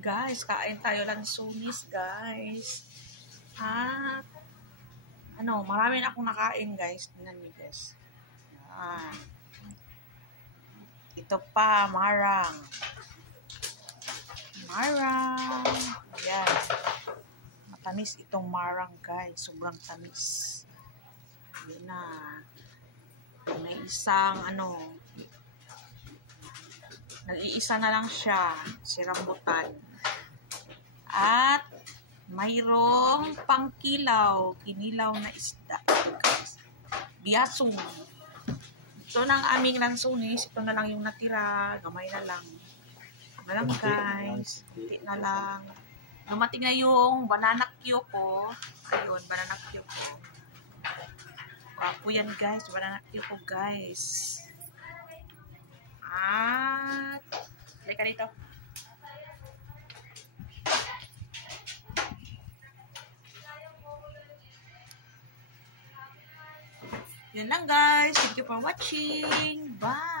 Guys, kain tayo lansunis, guys. At, marami na akong nakain, guys. Tingnan niyo, guys. Yan. Ito pa, marang. Marang. Ayan. Matamis itong marang, guys. Sobrang tamis. Ayan na. May isang, nag-iisa na lang siya. Si rambutan. At, mayroong pangkilaw. Kinilaw na isda. Biyasong. Ito na ang aming lansunis. Ito na lang yung natira. Gamay na lang. Gamay lang, guys. Kunti na lang. Dumating na yung banana Q ko. Ayun, banana Q ko. Wapo yan, guys. Banana Q ko, guys. At, halika dito. Yun lang, guys. Thank you for watching. Bye!